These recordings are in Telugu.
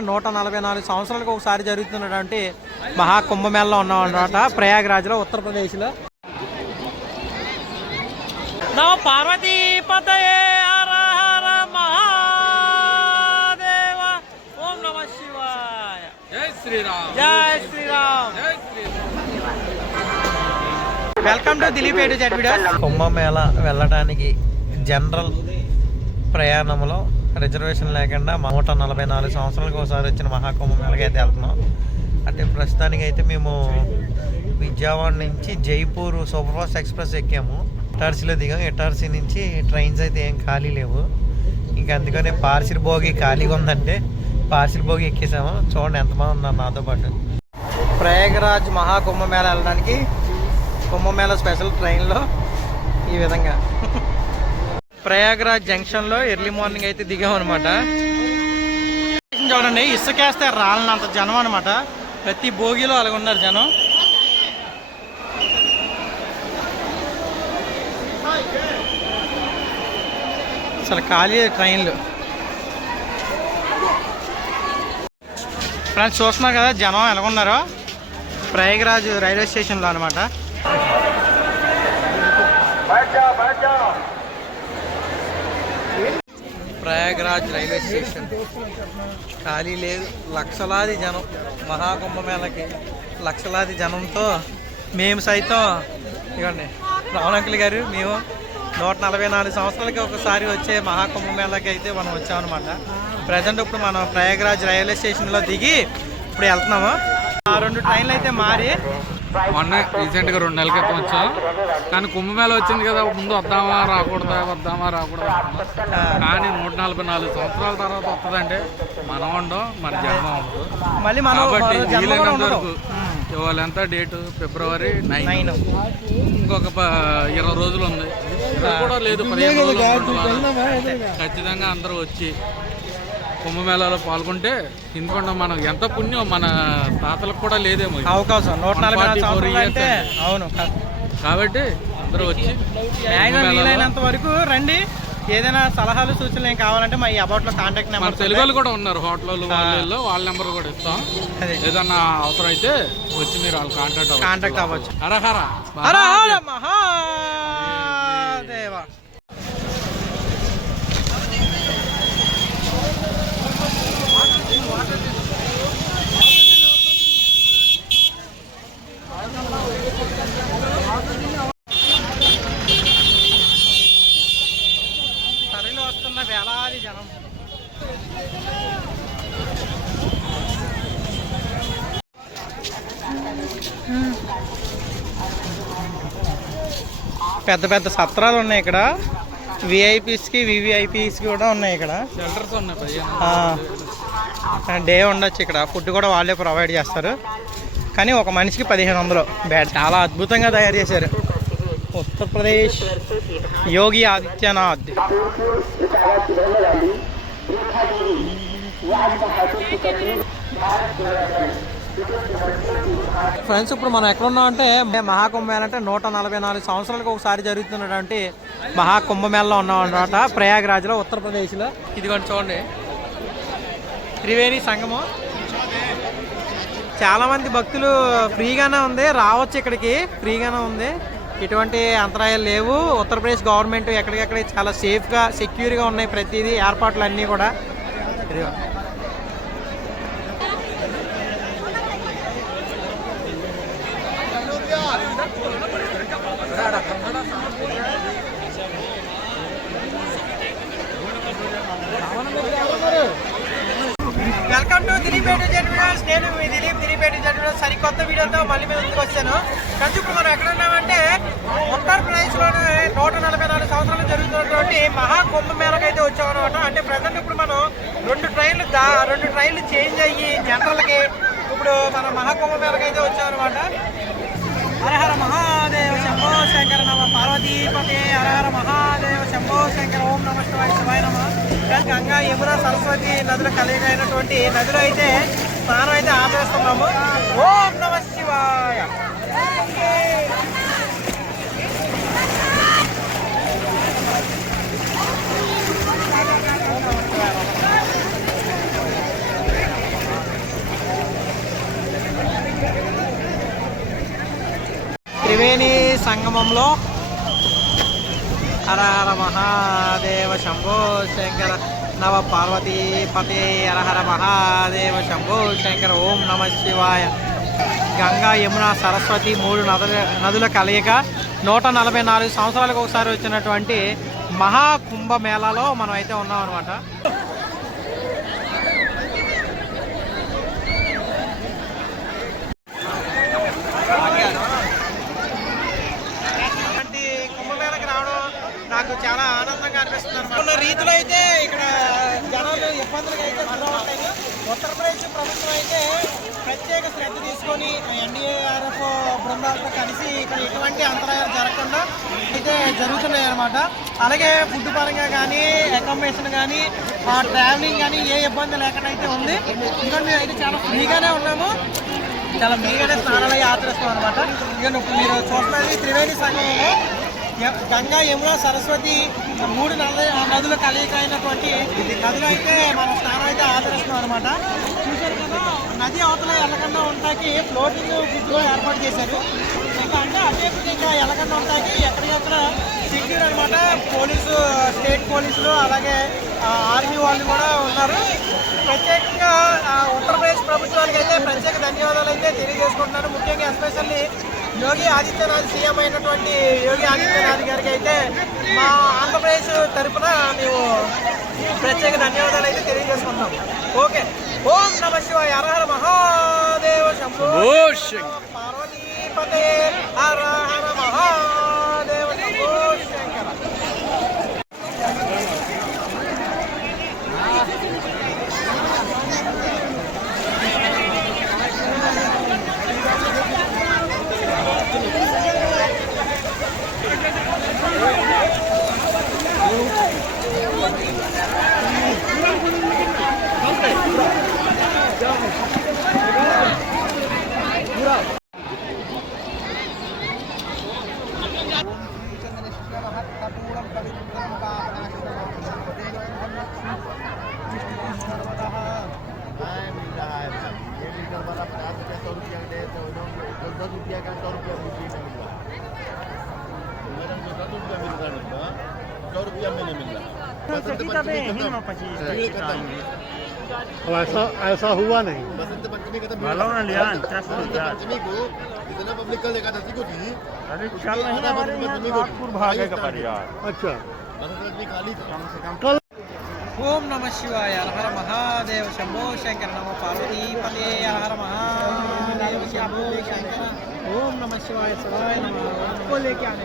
అంటే నూట నలభై నాలుగు సంవత్సరాలకు ఒకసారి జరుగుతున్నటువంటి మహా కుంభమేళలో ఉన్నాం అనమాట ప్రయాగ్రాజ్లో ఉత్తరప్రదేశ్లో. పార్వతీ పతయే హర హర మహాదేవ. ఓం నమ శివాయ. జై శ్రీరామ్. జై శ్రీరామ్. జై Shriram. Welcome to Dilip videos Kumbhamela వెళ్ళడానికి జనరల్ ప్రయాణంలో రిజర్వేషన్ లేకుండా నూట నలభై నాలుగు సంవత్సరాలకు ఒకసారి వచ్చిన మహాకుంభమేళకి అయితే వెళ్తున్నాం. అంటే ప్రస్తుతానికి అయితే మేము విజయవాడ నుంచి జైపూర్ సూపర్ ఫాస్ట్ ఎక్స్ప్రెస్ ఎక్కాము. ఎటార్సీలో దిగాం. ఎటార్సీ నుంచి ట్రైన్స్ అయితే ఏం ఖాళీ లేవు. ఇంకా అందుకనే పార్సిల్ భోగి ఖాళీగా ఉందంటే పార్సిల్ భోగి ఎక్కేసాము. చూడండి ఎంతమంది ఉన్నారు నాతో పాటు. ప్రయాగరాజ్ మహాకుంభమేళ వెళ్ళడానికి కుంభమేళ స్పెషల్ ట్రైన్లో ఈ విధంగా. ప్రయాగరాజ్ జంక్షన్లో ఎర్లీ మార్నింగ్ అయితే దిగామన్నమాట. చూడండి ఇసుకేస్తే రాలనంత జనం అనమాట ప్రతి భోగిలో అలాగ ఉన్నారు జనం. అసలు ఖాళీ ట్రైన్లు. ఫ్రెండ్స్ చూస్తున్నారు కదా జనం ఎలాగున్నారో? ప్రయాగరాజ్ రైల్వే స్టేషన్లో అనమాట ప్రయాగరాజ్ రైల్వే స్టేషన్. ఖాళీ లేదు. లక్షలాది జనం. మహాకుంభమేళకి లక్షలాది జనంతో మేము సైతం ఇవ్వండి. రావణంకుల్ గారు మేము నూట నలభై నాలుగు సంవత్సరాలకి ఒకసారి వచ్చే మహాకుంభమేళకి అయితే మనం వచ్చామన్నమాట. ప్రజెంట్ ఇప్పుడు మనం ప్రయాగరాజ్ రైల్వే స్టేషన్లో దిగి ఇప్పుడు వెళ్తున్నాము. ఆ రెండు ట్రైన్లు అయితే మారి మొన్న రీసెంట్గా రెండు నెలల క్రితం వచ్చాం. కానీ కుంభమేళ వచ్చింది కదా ముందు వద్దామా రాకూడదా వద్దామా రాకూడదా కానీ నూట నలభై నాలుగు సంవత్సరాల తర్వాత వస్తుందంటే మనం ఉండం మన జన్మ ఉండదు. కాబట్టి వీలైనంత ఉండదు. వరకు ఇవాళ ఎంత డేటు ఫిబ్రవరి నైన్. ఇంకొక ప- ఇరవై రోజులు ఉంది. కూడా లేదు పదిహేను రోజులు. ఖచ్చితంగా అందరూ వచ్చి కుంభమేళాలో పాల్గొంటే ఎందుకంటే మనం ఎంత పుణ్యం మన తాతలకు కూడా లేదేమో. అవకాశం. నూట నలభై నాలుగు 144 సంవత్సరాలు years అంటే అండి. అవును. కాబట్టి అందరూ వచ్చి మ్యాక్సిమం వీలైనంత వరకు రండి. ఏదైనా సలహాలు సూచనలు ఏం కావాలంటే మా ఈ అబౌట్లో కాంటాక్ట్ నెంబర్ తెలుగు వాళ్ళు కూడా ఉన్నారు. హోటల్ వాళ్ళు వాళ్ళ నెంబర్ కూడా ఇస్తాం. ఏదన్నా అవసరం అయితే వచ్చి మీరు వాళ్ళు కాంటాక్ట్ కాంటాక్ట్ అవ్వచ్చు. హర హర హర హర మహాదేవ తరలి వస్తున్న వేలాది జనం పెద్ద పెద్ద సత్రాలు ఉన్నాయి ఇక్కడ. విఐపీస్కి వివిఐపీస్కి కూడా ఉన్నాయి ఇక్కడ. షెల్టర్స్ ఉన్నాయి డే ఉండొచ్చు ఇక్కడ. ఫుడ్ కూడా వాళ్ళే ప్రొవైడ్ చేస్తారు. కానీ ఒక మనిషికి పదిహేను వందలు. బ్యాడ్ చాలా అద్భుతంగా తయారు చేశారు. ఉత్తరప్రదేశ్ యోగి ఆదిత్యనాథ్. ఫ్రెండ్స్ ఇప్పుడు మనం ఎక్కడున్నాం అంటే మహాకుంభమేళ అంటే నూట నలభై నాలుగు సంవత్సరాలకు ఒకసారి జరుగుతున్నటువంటి మహాకుంభమేళలో ఉన్నాం అనమాట ప్రయాగ్రాజ్లో ఉత్తరప్రదేశ్లో. ఇదిగోండి చూడండి. త్రివేణి సంగమం. చాలామంది భక్తులు ఫ్రీగానే ఉంది రావచ్చు ఇక్కడికి. ఫ్రీగానే ఉంది. ఎటువంటి అంతరాయాలు లేవు. ఉత్తరప్రదేశ్ గవర్నమెంట్ ఎక్కడికెక్కడ చాలా సేఫ్గా సెక్యూర్గా ఉన్నాయి ప్రతిదీ ఏర్పాట్లు అన్నీ కూడా దిలీపేట వెల్కమ్ నేను మీ దిలీప్ దిలీపేట ఎటు సరికొత్త వీడియోతో మళ్ళీ మేము ముందుకు వచ్చాను. కానీ ఇప్పుడు మనం ఎక్కడ ఉన్నామంటే ఉత్తరప్రదేశ్లోనే నూట నలభై నాలుగు సంవత్సరాలు జరుగుతున్నటువంటి మహా కుంభమేళకి అయితే వచ్చామన్నమాట. అంటే ప్రజెంట్ ఇప్పుడు మనం రెండు ట్రైన్లు దా రెండు ట్రైన్లు చేంజ్ అయ్యి జనరల్కి ఇప్పుడు మనం మహాకుంభమేళకు అయితే వచ్చామన్నమాట. హర హర మహాదేవ శంభో శంకర నమ. పార్వతీపతి హరహర మహాదేవ శంభో శంకర. ఓం నమ శివాయ శివాయ నమ. గంగా యమున సరస్వతి నదులు కలిగినటువంటి నదులు అయితే స్నానం అయితే ఆచరిస్తున్నాము ఓం నమ శివాయ. త్రివేణి సంగమంలో హర హర మహాదేవ శంభో శంకర నవ పార్వతీ పతే హర హర మహాదేవ శంభో శంకర ఓం నమ శివాయ. గంగా యమున సరస్వతి మూడు నదుల నదుల కలయిక. నూట నలభై నాలుగు సంవత్సరాలకు ఒకసారి వచ్చినటువంటి మహా కుంభమేళాలో మనం అయితే ఉన్నాం అనమాట నాకు చాలా ఆనందంగా అనిపిస్తుంది అనమాట రీతిలో అయితే ఇక్కడ జనాలు ఇబ్బందులుగా అయితే ఉంటాయి. ఉత్తరప్రదేశ్ ప్రభుత్వం అయితే ప్రత్యేక శ్రద్ధ తీసుకొని ఎన్డీఆర్ఎఫ్ బృందాలతో కలిసి ఇక్కడ ఎటువంటి అంతరాయాలు జరగకుండా అయితే జరుగుతున్నాయి అనమాట అలాగే ఫుడ్ పరంగా కానీ అకామిడేషన్ కానీ ట్రావెలింగ్ కానీ ఏ ఇబ్బంది లేకుండా అయితే ఉంది. ఇంకా మేము అయితే చాలా ఫ్రీగానే ఉన్నాము. చాలా ఫ్రీగానే స్నానాలు అయ్యి ఆచరిస్తాం అనమాట ఇక మీరు చూస్తున్నది త్రివేణి సంఘంలో గంగా యమున సరస్వతి మూడు నది నదుల కలయిక అయినటువంటి నదులు అయితే మనం స్నానం అయితే ఆచరిస్తున్నాం అనమాట చూశారు కదా నది అవతల ఎల్లకుండా ఉంటాకి ఫ్లోటింగ్ బ్రిడ్జ్లో ఏర్పాటు చేశారు. ఇంకా అంటే అదే ఇంకా ఎల్లకుండా ఉంటాకి ఎక్కడికక్కడ సెక్యూర్ అనమాట పోలీసు స్టేట్ పోలీసులు అలాగే ఆర్మీ వాళ్ళు కూడా ఉన్నారు. ప్రత్యేకంగా ఉత్తరప్రదేశ్ ప్రభుత్వానికి అయితే ప్రత్యేక ధన్యవాదాలు అయితే తెలియజేసుకుంటున్నాను. ముఖ్యంగా ఎస్పెషల్లీ యోగి ఆదిత్యనాథ్ సీఎం అయినటువంటి యోగి ఆదిత్యనాథ్ గారికి అయితే మా ఆంధ్రప్రదేశ్ తరపున మేము ప్రత్యేక ధన్యవాదాలు అయితే తెలియజేసుకుంటాం ఓకే. ఓం నమ శివాయ. హర మహాదేవ శంభో. పార్వతీపతే హర హర మహాదేవ से हाँ। ऐसा ऐसा हुआ नहीं। बसंत पंचमी का भलौना लिया पंचमी को इतना पब्लिक कल एकादशी को थी अरे नहीं हमारे नागपुर का परिवार अच्छा। बसंत पंचमी खाली कम से कम। कल ओम नमः शिवाय हर महादेव शंभो शंकर नमो पार्वती पते हर महादेव शंभो शंकर ओम नमः शिवाय सदाय नमः। को लेके आने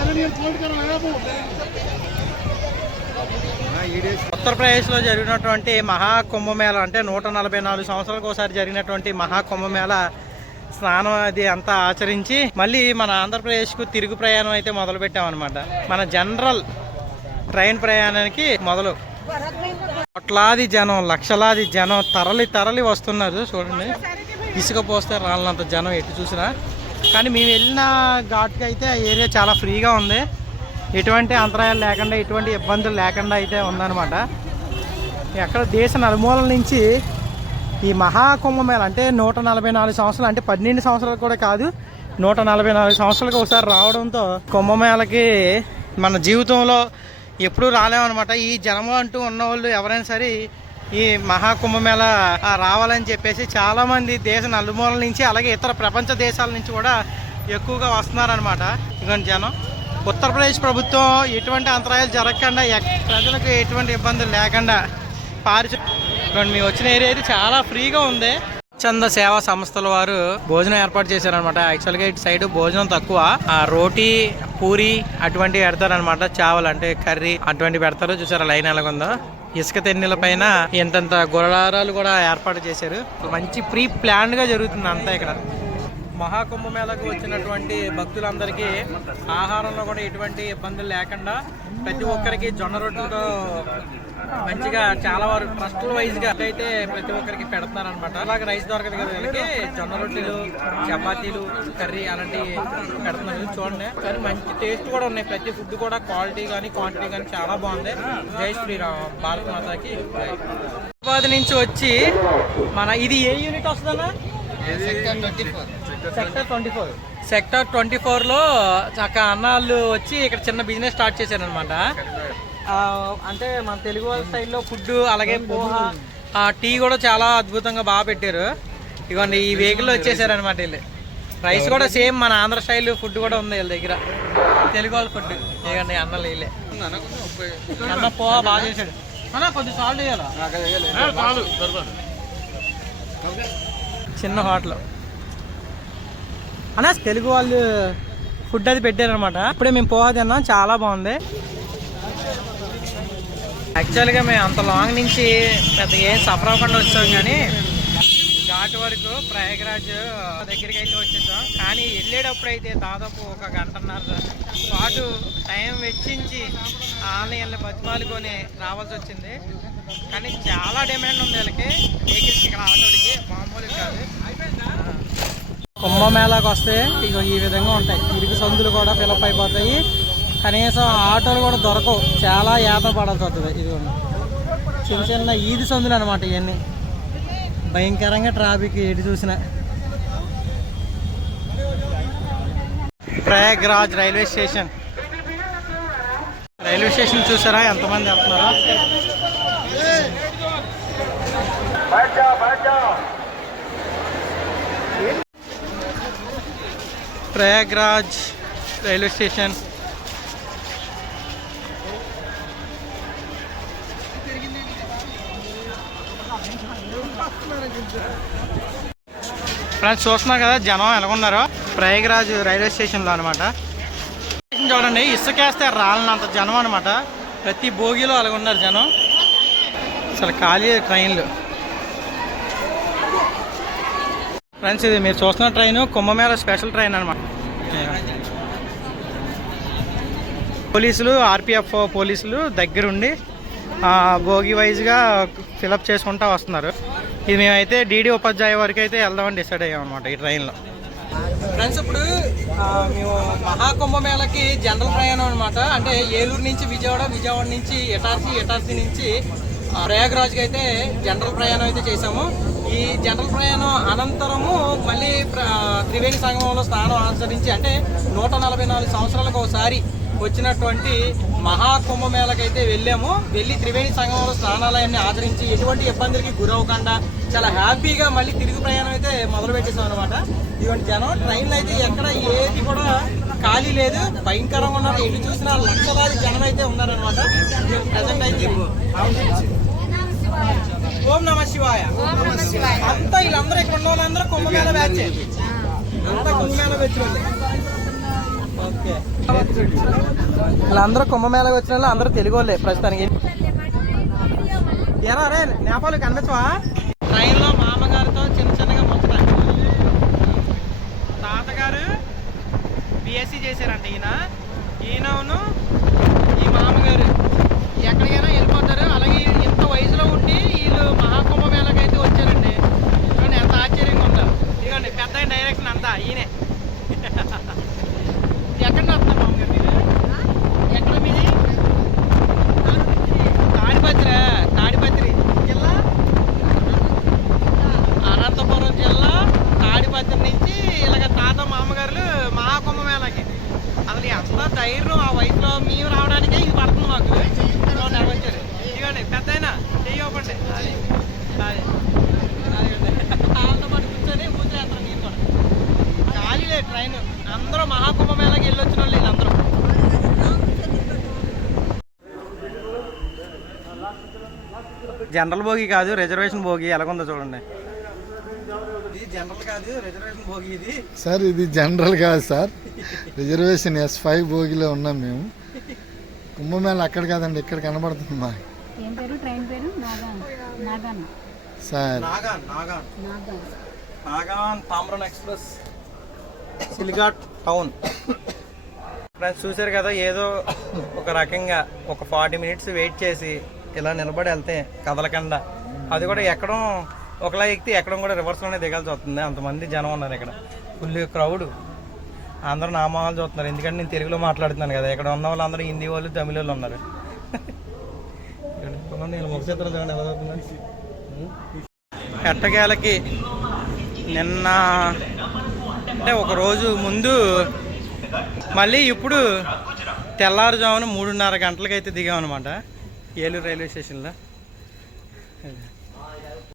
ఉత్తరప్రదేశ్లో జరిగినటువంటి మహా కుంభమేళ అంటే నూట నలభై నాలుగు సంవత్సరాలకు ఒకసారి జరిగినటువంటి మహా కుంభమేళ స్నానం అది అంతా ఆచరించి మళ్ళీ మన ఆంధ్రప్రదేశ్కు తిరుగు ప్రయాణం అయితే మొదలు పెట్టామన్నమాట మన జనరల్ ట్రైన్ ప్రయాణానికి మొదలు. కోట్లాది జనం లక్షలాది జనం తరలి తరలి వస్తున్నారు. చూడండి. ఇసుక పోస్తే రాళ్ళంత జనం ఎటు చూసినా. కానీ మేము వెళ్ళిన ఘాట్కి అయితే ఆ ఏరియా చాలా ఫ్రీగా ఉంది. ఎటువంటి అంతరాయాలు లేకుండా ఎటువంటి ఇబ్బందులు లేకుండా అయితే ఉందన్నమాట. ఎక్కడ దేశ నలుమూలల నుంచి ఈ మహాకుంభమేళ అంటే నూట నలభై నాలుగు సంవత్సరాలు అంటే పన్నెండు సంవత్సరాలు కూడా కాదు నూట నలభై నాలుగు సంవత్సరాలకు ఒకసారి రావడంతో కుంభమేళకి మన జీవితంలో ఎప్పుడూ రాలేమన్నమాట. ఈ జనము అంటూ ఉన్నవాళ్ళు ఎవరైనా సరే ఈ మహాకుంభమేళ రావాలని చెప్పేసి చాలామంది దేశ నలుమూలల నుంచి అలాగే ఇతర ప్రపంచ దేశాల నుంచి కూడా ఎక్కువగా వస్తున్నారనమాట ఇటువంటి జనం. ఉత్తరప్రదేశ్ ప్రభుత్వం ఎటువంటి అంతరాయాలు జరగకుండా ప్రజలకు ఎటువంటి ఇబ్బందులు లేకుండా పారిశు ఇదిగోండి మేము వచ్చిన ఏరియా అయితే చాలా ఫ్రీగా ఉంది. చంద సేవా సంస్థల వారు భోజనం ఏర్పాటు చేశారనమాట యాక్చువల్గా ఇటు సైడ్ భోజనం తక్కువ. ఆ రోటీ పూరి అటువంటివి పెడతారనమాట చావల్ అంటే కర్రీ అటువంటివి పెడతారు చూసారా లైన్ ఎలాగుందో. ఇసుక తెన్నెల పైన ఇంతంత గురడారాలు కూడా ఏర్పాటు చేశారు. మంచి ప్రీ ప్లాన్గా జరుగుతుంది అంతా ఇక్కడ. మహాకుంభమేళకు వచ్చినటువంటి భక్తులందరికీ ఆహారంలో కూడా ఎటువంటి ఇబ్బందులు లేకుండా ప్రతి ఒక్కరికి జొన్న రొట్టెలతో మంచిగా చాలా వారు ట్రస్టుల వైజ్గా అయితే ప్రతి ఒక్కరికి పెడుతున్నారు అనమాట అలాగే రైస్ దొరకదు కదా వీళ్ళకి. జొన్న రొట్టెలు చపాతీలు కర్రీ అలాంటివి పెడుతున్నారు. చూడండి. కానీ మంచి టేస్ట్ కూడా ఉన్నాయి. ప్రతి ఫుడ్ కూడా క్వాలిటీ కానీ క్వాంటిటీ కానీ చాలా బాగుంది. జై శ్రీరామ్. భారత మాతాకి హైదరాబాద్ నుంచి వచ్చి మన ఇది ఏ యూనిట్ వస్తుందన్నా? Sector twenty four. ఫోర్లో చక్క అన్నాళ్ళు వచ్చి ఇక్కడ చిన్న బిజినెస్ స్టార్ట్ చేశారనమాట అంటే మన తెలుగు వాళ్ళ స్టైల్లో ఫుడ్ అలాగే పోహ టీ కూడా చాలా అద్భుతంగా బాగా పెట్టారు. ఇదిగోండి ఈ వెహికల్ వచ్చేసారనమాట వీళ్ళు. రైస్ కూడా సేమ్ మన ఆంధ్ర స్టైల్ ఫుడ్ కూడా ఉంది వీళ్ళ దగ్గర. తెలుగు వాళ్ళ ఫుడ్. ఇదిగోండి అన్నలు వీళ్ళే. అన్న పోహ బాగా చేశాడు. అన్న సాల్ట్ వేయాలా? చిన్న హోటల్. అన్న తెలుగు వాళ్ళు ఫుడ్ అది పెట్టారనమాట ఇప్పుడే మేము పోహా తిన్నాం చాలా బాగుంది. యాక్చువల్గా మేము అంత లాంగ్ నుంచి పెద్ద ఏం సఫర్ అవ్వకుండా వచ్చాం కానీ ఘాట్ వరకు ప్రయాగరాజ్ దగ్గరికి అయితే వచ్చేసాం. కానీ వెళ్ళేటప్పుడు అయితే దాదాపు ఒక గంటన్నర పాటు టైం వెచ్చించి ఆన్లైన్లో బతిమాలుకొని రావాల్సి వచ్చింది. కానీ చాలా డిమాండ్ ఉంది వీళ్ళకి. వెహికల్స్ ఇక్కడ ఆటోలకి మామూలు కాదు. కుంభమేళాకి వస్తే ఇక ఈ విధంగా ఉంటాయి. ఇరుకు సందులు కూడా ఫిలప్ అయిపోతాయి. కనీసం ఆటోలు కూడా దొరకవు. చాలా యాత పడాల్సి వస్తుంది ఇది చిన్న చిన్న ఈది సందులు అనమాట ఇవన్నీ భయంకరంగా ట్రాఫిక్ ఎటు చూసినా. Prayagraj railway station. Railway station చూసారా? ఎంతమంది వెళ్తున్నారా. Prayagraj railway station. ఫ్రెండ్స్ చూస్తున్నారు కదా జనం ఎలాగున్నారో? ప్రయాగరాజ్ రైల్వే స్టేషన్లో అనమాట చూడండి ఇసుకేస్తే రాలనంత జనం అనమాట ప్రతి భోగిలో అలాగున్నారు జనం. అసలు ఖాళీ ట్రైన్లు. ఫ్రెండ్స్ ఇది మీరు చూస్తున్న ట్రైన్ కుంభమేళ స్పెషల్ ట్రైన్ అనమాట పోలీసులు ఆర్పిఎఫ్ పోలీసులు దగ్గరుండి భోగి వైజ్గా ఫిలప్ చేసుకుంటా వస్తున్నారు. ఇది మేమైతే డీడీ ఉపాధ్యాయ వరకు అయితే వెళ్దామని డిసైడ్ అయ్యాం అనమాట ఈ ట్రైన్లో ఫ్రెండ్స్ ఇప్పుడు మేము మహాకుంభమేళకి జనరల్ ప్రయాణం అనమాట అంటే ఏలూరు నుంచి విజయవాడ విజయవాడ నుంచి ఎటార్సీ ఎటార్సీ నుంచి ప్రయాగ్రాజ్కి అయితే జనరల్ ప్రయాణం అయితే చేసాము ఈ జనరల్ ప్రయాణం అనంతరము మళ్ళీ త్రివేణి సంగమంలో స్నానం ఆచరించి అంటే నూట నలభై నాలుగు సంవత్సరాలకు ఒకసారి వచ్చినటువంటి మహా కుంభమేళకైతే వెళ్ళాము. వెళ్ళి త్రివేణి సంగమంలో స్నానాలయాన్ని ఆచరించి ఎటువంటి ఇబ్బందులకి గురవకుండా చాలా హ్యాపీగా మళ్ళీ తిరుగు ప్రయాణం అయితే మొదలు పెట్టేసాం అనమాట ఇటువంటి జనం ట్రైన్లో అయితే ఎక్కడ ఏది కూడా ఖాళీ లేదు. భయంకరంగా ఉన్నారు. ఎటు చూసినా లక్షలాది జనం అయితే ఉన్నారనమాట ప్రజెంట్ అయితే ఓం నమ శివాయ. అంతా వీళ్ళందరూ ఇక్కడ ఉన్న వాళ్ళందరూ కుంభమేళ బ్యాచ్ అంతా కుంభమేళ బ్యాచ్ వీళ్ళందరూ కుంభమేళకి వచ్చిన వాళ్ళు అందరూ తెలుగు వాళ్ళే ప్రస్తుతానికి. ఎలా రే నేపాల్ కనిపించవా? ట్రైన్లో మామగారితో చిన్న చిన్నగా ముచ్చట తాతగారు బిఎస్సి చేశారంట ఈయన. ఈయనను ఈ మామగారు ఎక్కడికైనా వెళ్ళిపోతారు అలాగే ఇంత వయసులో ఉండి వీళ్ళు మహాకుంభమేళకైతే వచ్చారండి. చూడండి ఎంత ఆశ్చర్యంగా ఉందో. ఇదిగోండి పెద్ద డైరెక్షన్ అంతా ఈయనే. ఎక్కడ వస్తారు మామగారు మీరు ఎక్కడ మీది తాడిపత్రి తాడిపత్రి జిల్లా అనంతపురం జిల్లా తాడిపత్రి నుంచి ఇలాగ తాత మామగారులు మహాకుంభమేళకి అసలు ఎంత ఎంత ధైర్యం ఆ వయసులో మేము రావడానికే ఇది పడుతుంది మాకు చూడండి అక్కడ వచ్చారు ఇవ్వండి పెద్ద అయినా చెయ్యి ఇవ్వండి అది అది అదిగోండి. వాళ్ళతో పాటు కూర్చొని మూసేస్తారు మీరు కూడా ఖాళీలే ట్రైన్ అందరూ మహాకుంభమేళకి వెళ్ళి వచ్చిన వాళ్ళు వీళ్ళందరూ జనరల్ భోగి కాదు రిజర్వేషన్ భోగి ఎలాగుందో చూడండి. ఇది జనరల్ కాదు రిజర్వేషన్ భోగి ఇది. సార్ ఇది జనరల్ కాదు సార్. రిజర్వేషన్ ఎస్ ఫైవ్ భోగిలో ఉన్నాం మేము. కుంభమేళ అక్కడ కాదండి ఇక్కడ కనబడుతుంది మా ఏం పేరు? ట్రైన్ పేరు? నాగాన్. నాగాన్. సార్. నాగాన్ నాగాన్. నాగాన్. నాగాన్ తామ్రన్ ఎక్స్ప్రెస్. సిలిఘాట్ టౌన్. ఫ్రెండ్స్ చూశారు కదా ఏదో ఒక రకంగా ఒక ఫార్టీ మినిట్స్ వెయిట్ చేసి ఇలా నిలబడి వెళ్తే కదలకుండా అది కూడా ఎక్కడం ఒకలా ఎక్కితే ఎక్కడం కూడా రివర్స్లోనే దిగాల్సి వస్తుంది. అంతమంది జనం ఉన్నారు ఇక్కడ. ఫుల్ క్రౌడ్ అందరూ నా మొహాలు చూస్తున్నారు. ఎందుకంటే నేను తెలుగులో మాట్లాడుతున్నాను కదా. ఇక్కడ ఉన్న వాళ్ళందరూ హిందీ వాళ్ళు తమిళ వాళ్ళు ఉన్నారు. ఎట్టగేలకి చూడండి, ఎలా ఎట్టకేలకి నిన్న అంటే ఒక రోజు ముందు మళ్ళీ ఇప్పుడు తెల్లారుజామున మూడున్నర గంటలకైతే దిగామన్నమాట. ఏలూరు రైల్వే స్టేషన్లో